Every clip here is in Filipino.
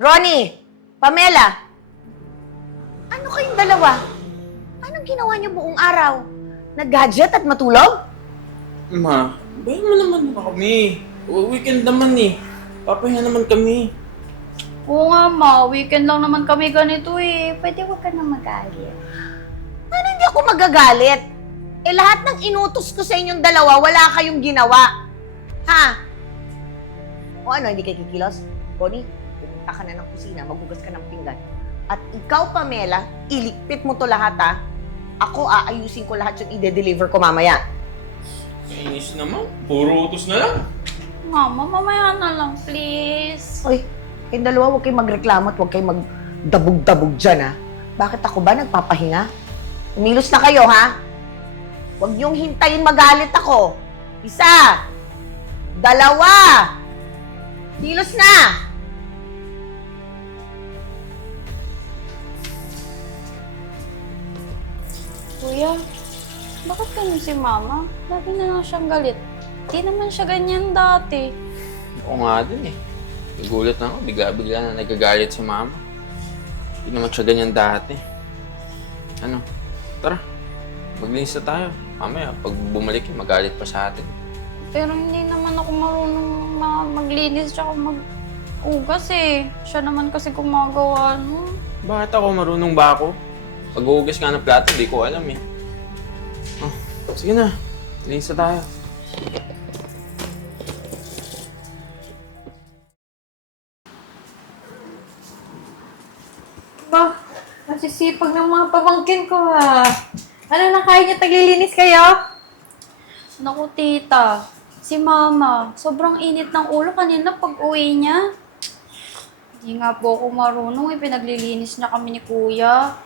Ronnie! Pamela! Ano kayong dalawa? Anong ginawa niyo buong araw? Nag-gadget at matulog? Ma, bayan mo naman ba kami? Weekend naman eh. Papahinga naman kami. Oo nga, ma. Weekend lang naman kami ganito eh. Pwede wag ka na magalit. Paano hindi ako magagalit? Eh lahat ng inutos ko sa inyong dalawa, wala kayong ginawa. Ha? O ano, hindi kayo kikilos? Bonnie, pumunta ka na ng kusina, maghugas ka ng pinggan. At ikaw, Pamela, ilikpit mo to lahat ha. Ako aayusin ko lahat yung ide-deliver ko mamaya. Kainis naman. Puro utos na lang. Mama, mamaya na lang, please. Uy, kayong dalawa, huwag kayong magreklamo at huwag kayong magdabog-dabog dyan ha. Bakit ako ba nagpapahinga? Umilos na kayo ha? Huwag niyong hintayin magalit ako. Isa! Dalawa! Kilos na! Kuya, bakit ganun si mama? Lagi na lang siyang galit. Di naman siya ganyan dati. Oo nga din eh. Nagulat na ako. Bigla-bigla na nagagalit si mama. Hindi naman siya ganyan dati. Ano? Tara. Maglinis na tayo. Mamaya, pag bumalik, magalit pa sa atin. Pero hindi naman ako marunong ma- maglinis tsaka mag-ugas eh. Siya naman kasi gumagawa nun. Bakit ako? Marunong ba ako? Pag-uugas nga ng plato, di ko alam eh. Sige na. Linis na tayo. Ba, nasisipag ng mga pamangkin ko ha. Ano na kaya niyo taglilinis kayo? Naku, tita. Si mama, sobrang init ng ulo kanina pag uwi niya. Hindi nga po ako marunong, eh, pinaglilinis na kami ni kuya.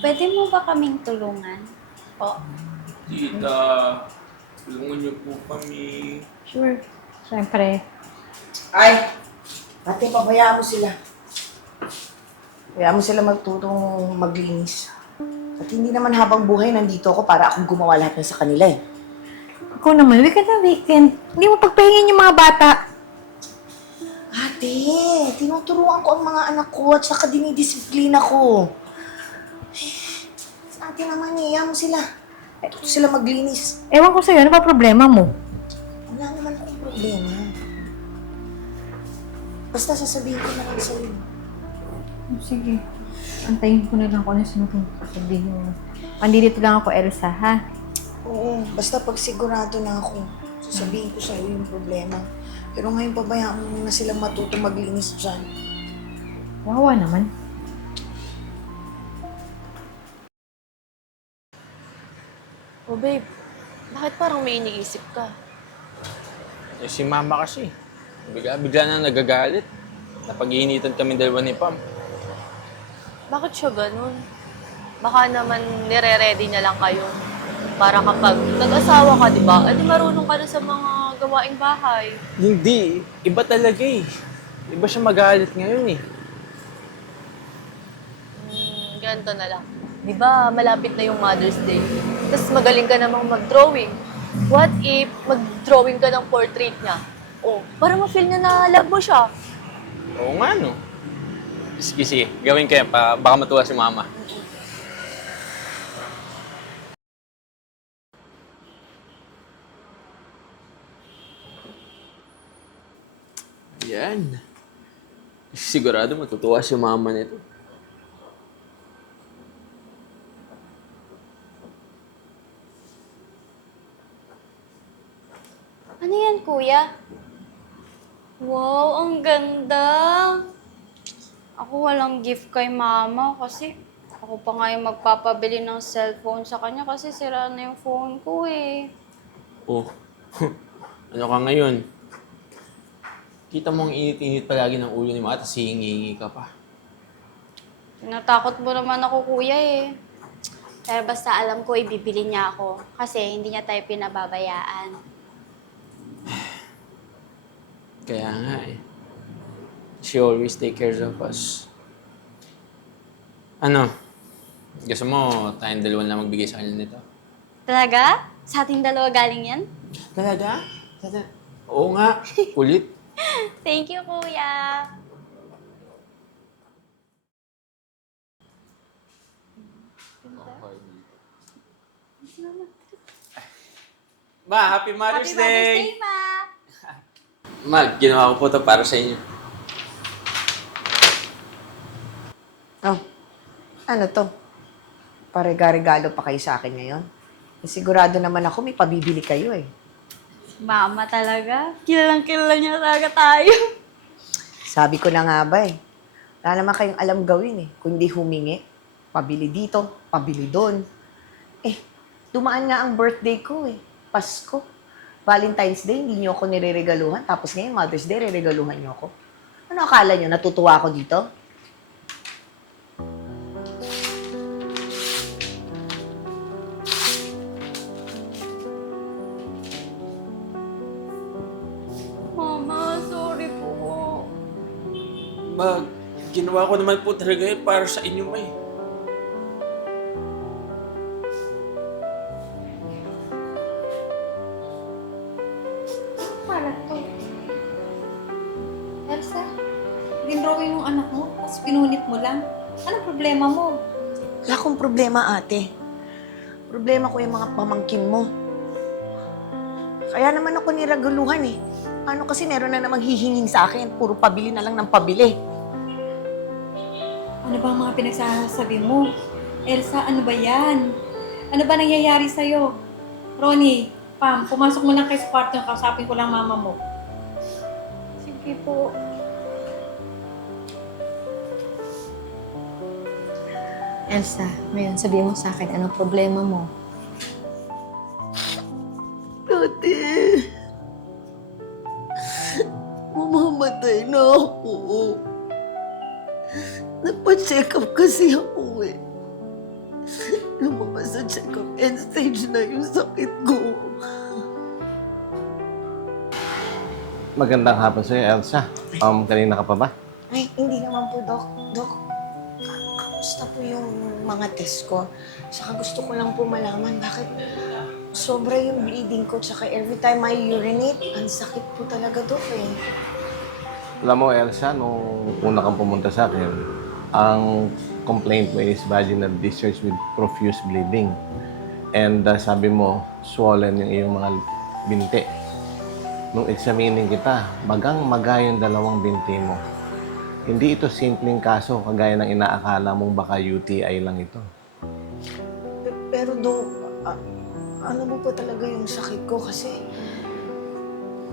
Pwede mo ba kaming tulungan? Po. Tita, tulungan niyo po kami. Sure. Siyempre. Ay! Ate, pabayaan mo sila. Pabayaan mo sila magtutong maglinis. At hindi naman habang buhay nandito ako para akong gumawa lahat ng sa kanila eh. Ako naman, weekend na weekend. Hindi mo pagpahingin yung mga bata. Ate, tinuturuan ko ang mga anak ko at saka dinidisiplina ko. Sa ate naman, iya mo sila. Ito sila maglinis. Ewan ko sa'yo, ano ba problema mo? Wala naman akong problema. Basta sasabihin ko na lang sa'yo. Sige. Antayin ko na lang kung ano sinutong sabihin mo. Andito lang ako, Elsa, ha? Oo, basta pag sigurado na ako, sasabihin ko sa'yo yung problema. Pero ngayon pabayaan mo muna silang matuto maglinis dyan. Wawa naman. Oh babe, bakit parang may iniisip ka? Eh, si mama kasi. Bigla-bigla na nagagalit. Napag-iinitan kami dalawa ni Pam. Bakit siya ganun? Baka naman nire-ready niya lang kayo para kapag nag-asawa ka, di ba? Adi marunong ka na sa mga gawaing bahay. Hindi. Iba talaga eh. Iba siya magalit ngayon eh. Hmm, ganito na lang. Di ba, malapit na yung Mother's Day. Tapos magaling ka namang mag-drawing. What if mag-drawing ka ng portrait niya? Oh, para ma-feel niya na love mo siya. Oo nga no. Sige, sige. Gawin ko yan. Pa, baka matuwa si mama. Yan. Sigurado matutuwa si mama nito. Ano yan, kuya? Wow, ang ganda! Ako walang gift kay mama kasi ako pa nga yung magpapabili ng cellphone sa kanya kasi sira na yung phone ko eh. Oh, ano ka ngayon? Kita mo ang init-init palagi ng ulo ni mama, tapos hihingi ka pa. Tinatakot mo naman ako, kuya eh. Pero basta alam ko, ibibili niya ako. Kasi hindi niya tayo pinababayaan. Kaya nga mm. eh. She always take care of us. Ano? Gusto mo tayong dalawa na magbigay sa kanya nito? Talaga? Sa ating dalawa galing yan? Talaga? Talaga? Oo nga. Kulit. Thank you, Kuya. Ma, happy Mother's Happy Mother's Day, Ma! Ma, ginawa ko po to para sa inyo. Oh, ano to? Parega-regalo pa kayo sa akin ngayon? Eh, Sigurado naman ako may pabibili kayo eh. Mama talaga. Kilalang kilala niya talaga tayo. Sabi ko na nga ba eh. Wala naman kayong alam gawin eh. Kundi humingi. Pabili dito, pabili doon. Eh, dumaan nga ang birthday ko eh. Pasko. Valentine's Day, hindi niyo ako nireregaluhan. Tapos ngayon, Mother's Day, reregaluhan niyo ako. Ano akala niyo? Natutuwa ako dito? Mama, sorry po. Ma, ginawa ko naman po talaga yun para sa inyo, May. Problema, ate. Problema ko yung mga pamangkin mo. Kaya naman ako niraguluhan eh. Ano kasi meron na namang hihingin sa akin. Puro pabili na lang ng pabili. Ano ba ang mga pinagsasabi mo? Elsa, ano ba yan? Ano ba nangyayari sa'yo? Ronnie, Pam, pumasok mo lang kayo sa kwarto, kausapin ko lang mama mo. Sige po. Elsa, ngayon sabihin mo sa akin, anong problema mo? Ate, mamamatay na ako. Nagpa-check up kasi ako eh. Lumabas sa check up, end stage na yung sakit ko. Magandang hapon sa'yo, Elsa. Um, kanina ka pa ba? Ay, hindi naman po, Dok. Dok, ka- kamusta po yung mga test ko? Saka gusto ko lang po malaman bakit sobra yung bleeding ko. Tsaka every time I urinate, ang sakit po talaga, Dok eh. Alam mo, Elsa, nung una kang pumunta sa akin, ang complaint mo is vaginal discharge with profuse bleeding. And uh, sabi mo, swollen yung iyong mga binti. Nung examining kita, magang maga yung dalawang binti mo. Hindi ito simpleng kaso kagaya ng inaakala mong baka UTI lang ito. Pe- Pero, Dok, a- ano mo po talaga yung sakit ko? Kasi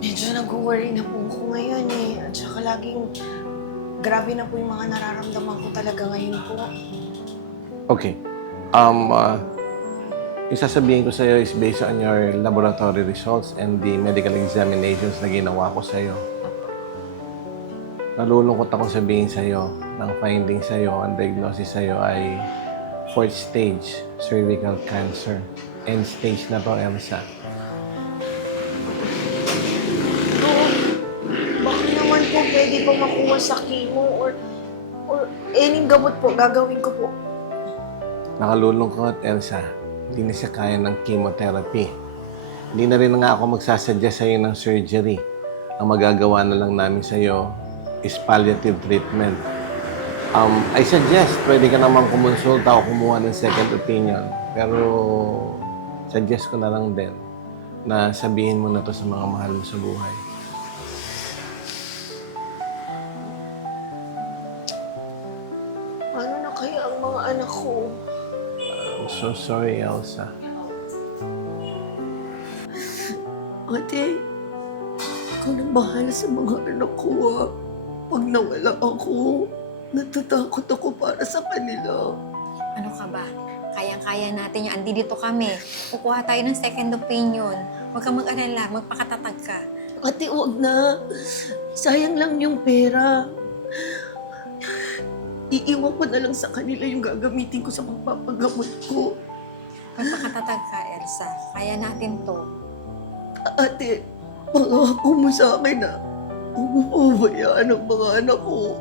medyo nag-worry na po ako ngayon eh. At saka laging grabe na po yung mga nararamdaman ko talaga ngayon po. Okay. Um, uh, yung sasabihin ko sa'yo is based on your laboratory results and the medical examinations na ginawa ko sa'yo. Nalulungkot ako sabihin sa'yo ng finding sa'yo, ang diagnosis sa'yo ay fourth stage cervical cancer. End stage na to, Elsa. Baka naman po pwede pong makuha sa chemo or or anyong gamot po, gagawin ko po. Nakalulungkot, Elsa. Hindi na siya kaya ng chemotherapy. Hindi na rin nga ako magsasuggest sa'yo ng surgery. Ang magagawa na lang namin sa'yo is palliative treatment. Um, I suggest, pwede ka naman kumonsulta o kumuha ng second opinion. Pero, suggest ko na lang din na sabihin mo na to sa mga mahal mo sa buhay. Ano na kaya ang mga anak ko? I'm so sorry, Elsa. Ate, ikaw nang bahala sa mga anak ko ah. Pag nawala ako, natatakot ako para sa kanila. Ano ka ba? Kayang-kaya natin yan. Andi dito kami. Kukuha tayo ng second opinion. Huwag kang mag-alala. Magpakatatag ka. Ate, huwag na. Sayang lang yung pera. Iiwan ko na lang sa kanila yung gagamitin ko sa pagpapagamot ko. Magpakatatag ka, Elsa. Kaya natin to. Ate, pangako mo sa akin na huwag mo pabayaan ang mga anak ko.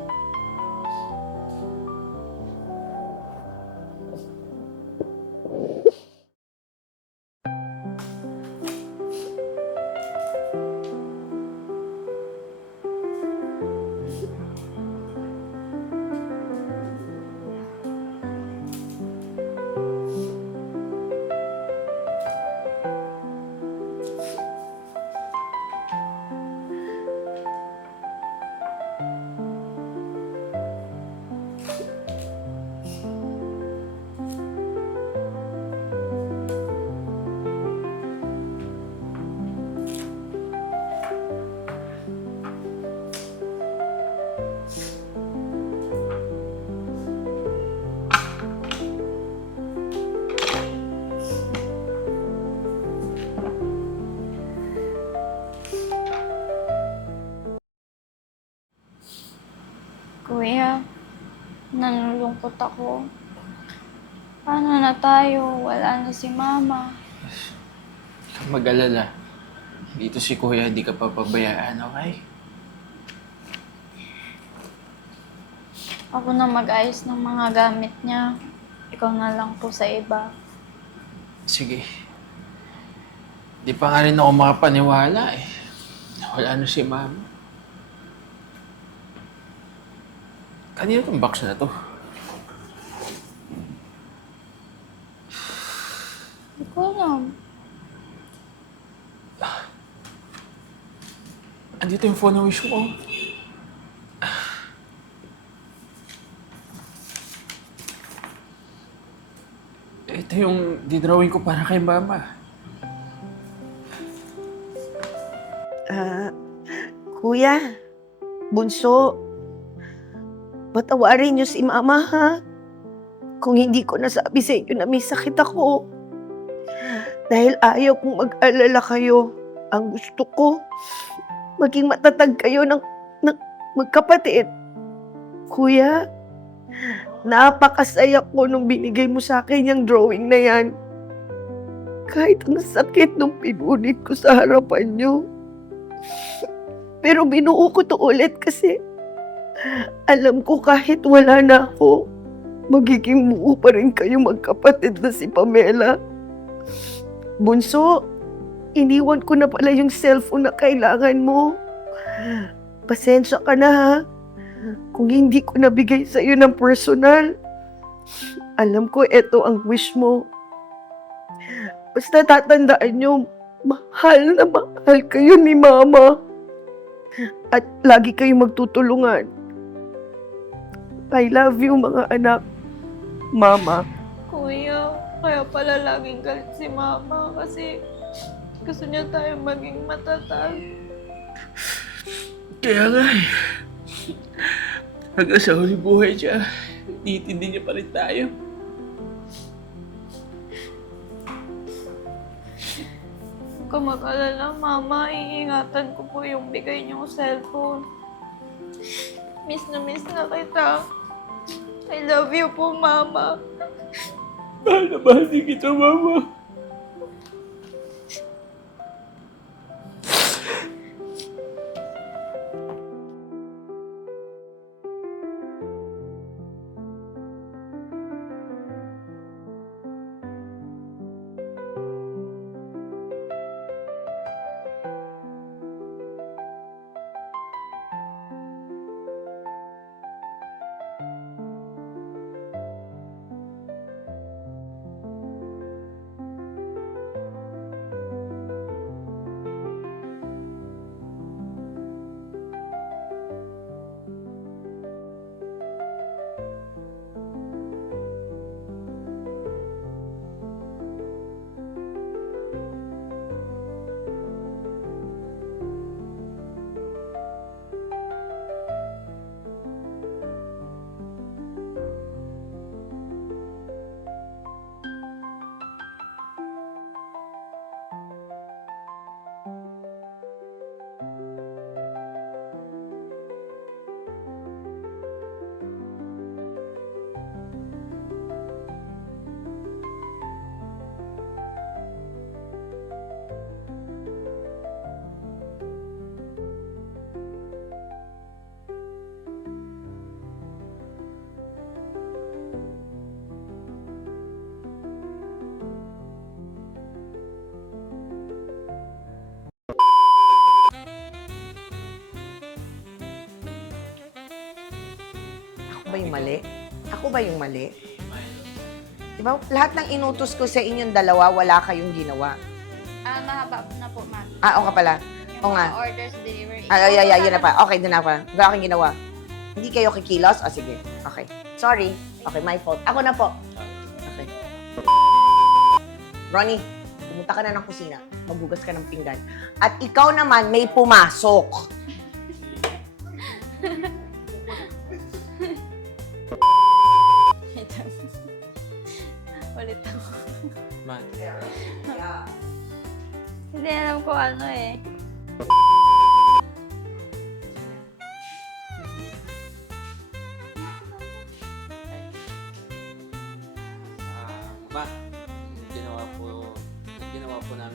Nanulungkot ako. Paano na tayo? Wala na si Mama. Huwag mag-alala. Dito si Kuya, hindi ka papabayaan, okay? Ako na mag-ayos ng mga gamit niya. Ikaw na lang po sa iba. Sige. Di pa nga rin ako makapaniwala eh. Wala na si Mama. Kanina tong box na to? Alam. Andito yung phone na wish mo. Ito yung didrawing ko para kay Mama. Ah, kuya, bunso, patawarin niyo si mama ha. Kung hindi ko nasabi sa inyo na may sakit ako. Dahil ayaw kong mag-alala kayo. Ang gusto ko, maging matatag kayo ng, ng magkapatid. Kuya, napakasaya ko nung binigay mo sa akin yung drawing na yan. Kahit ang sakit nung pinunit ko sa harapan niyo. Pero binuo ko to ulit kasi alam ko kahit wala na ako, magiging buo pa rin kayo magkapatid na si Pamela. Bunso, iniwan ko na pala yung cellphone na kailangan mo. Pasensya ka na ha. Kung hindi ko nabigay sa iyo ng personal, alam ko ito ang wish mo. Basta tatandaan nyo, mahal na mahal kayo ni Mama. At lagi kayong magtutulungan. I love you, mga anak. Mama. Kuya, kaya pala laging galit si Mama kasi gusto niya tayo maging matatag. Kaya nga eh. Hanggang sa huli buhay siya, iintindi niya pa rin tayo. Mag-alala, Mama. Iingatan ko po yung bigay niyong cellphone. Miss na miss na kita. I love you po, Mama. Mahal na mahal din kita, Mama. Mali? Ako ba yung mali? Di ba? Lahat ng inutos ko sa inyong dalawa, wala kayong ginawa. Ah, mahaba na po, Ma'am. Ah, o ka pala. Yung Oo nga. orders, delivery. Ah, yeah, yeah, yun na pa. Okay, doon na pa. Wala akong ginawa. Hindi kayo kikilos? O, sige. Okay. Sorry. Okay, my fault. Ako na po. Okay. Ronnie, pumunta ka na ng kusina. Maghugas ka ng pinggan. At ikaw naman, may pumasok. ulit ako. Bakit? Hindi alam ko ano eh. Ah, ma, ginawa po, ginawa po namin